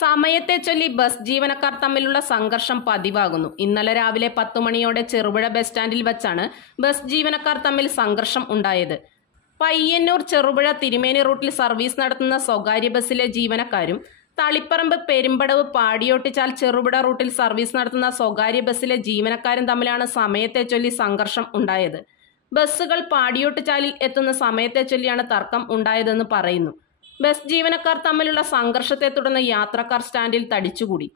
സമയത്തെ ചൊല്ലി ബസ് ജീവനക്കാർ തമ്മിലുള്ള സംഘർഷം പതിവാകുന്നു. ഇന്നലെ രാവിലെ 10 മണിയോടെ ചെറുപുഴ ബസ് സ്റ്റാൻഡിൽ വച്ചാണ് ബസ് ജീവനക്കാർ തമ്മിൽ സംഘർഷം ഉണ്ടായത്. പയ്യന്നൂർ ചെറുപുഴ തിരുമേനി റൂട്ടിൽ സർവീസ് നടത്തുന്ന സ്വകാര്യ ബസ്സിലെ ജീവനക്കാരും തളിപ്പറമ്പ് പെരുമ്പടവ് പാടിയോട്ടിച്ചാൽ ചെറുപുഴ റൂട്ടിൽ സർവീസ് നടത്തുന്ന സ്വകാര്യ ബസ്സിലെ ജീവനക്കാരും തമ്മിലാണ് സമയത്തെ ചൊല്ലി സംഘർഷം ഉണ്ടായത്. ബസ്സുകൾ പാടിയോട്ടിച്ചാലിൽ എത്തുന്ന സമയത്തെ ചൊല്ലിയാണ് തർക്കം ഉണ്ടായതെന്ന് പറയുന്നു. ബസ് ജീവനക്കാർ തമ്മിലുള്ള സംഘർഷത്തെ തുടർന്ന് യാത്രക്കാർ സ്റ്റാൻഡിൽ തടിച്ചുകൂടി.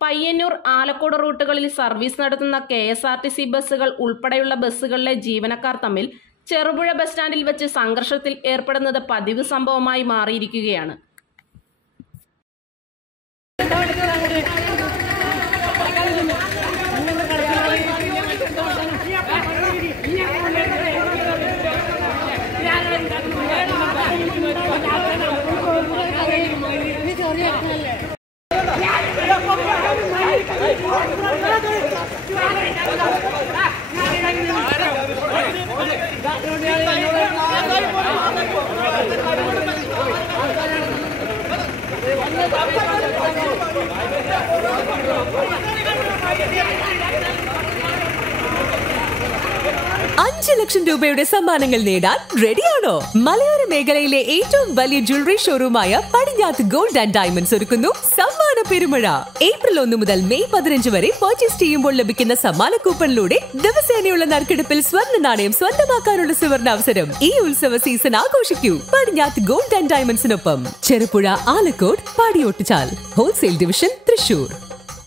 പയ്യന്നൂർ ആലക്കോട് റൂട്ടുകളിൽ സർവീസ് നടത്തുന്ന KSRTC ബസ്സുകൾ ഉൾപ്പെടെയുള്ള ബസ്സുകളിലെ ജീവനക്കാർ തമ്മിൽ ചെറുപുഴ ബസ് സ്റ്റാൻഡിൽ വെച്ച് സംഘർഷത്തിൽ ഏർപ്പെടുന്നത് പതിവ് സംഭവമായി മാറിയിരിക്കുകയാണ്. ലക്ഷം രൂപയുടെ സമ്മാനങ്ങൾ നേടാൻ റെഡിയാണോ? മലയോര മേഖലയിലെ ഏറ്റവും വലിയ ജ്വല്ലറി ഷോറൂമായ പടിഞ്ഞാത്ത് ഗോൾഡ് ആൻഡ് ഡയമണ്ട്സ് ഒരുക്കുന്നു സമ്മാന പെരുമഴ. ഏപ്രിൽ 1 മുതൽ മെയ് 15 വരെ പർച്ചേസ് ചെയ്യുമ്പോൾ ലഭിക്കുന്ന സമ്മാന കൂപ്പണിലൂടെ ദിവസേനയുള്ള നറുക്കെടുപ്പിൽ സ്വർണ്ണ നാണയം സ്വന്തമാക്കാനുള്ള സുവർണാവസരം. ഈ ഉത്സവ സീസൺ ആഘോഷിക്കൂ പടിഞ്ഞാത്ത് ഗോൾഡ് ആൻഡ് ഡയമണ്ട്സിനൊപ്പം. Cherupuzha, Alakode, Padiyottuchal wholesale division, Thrissur.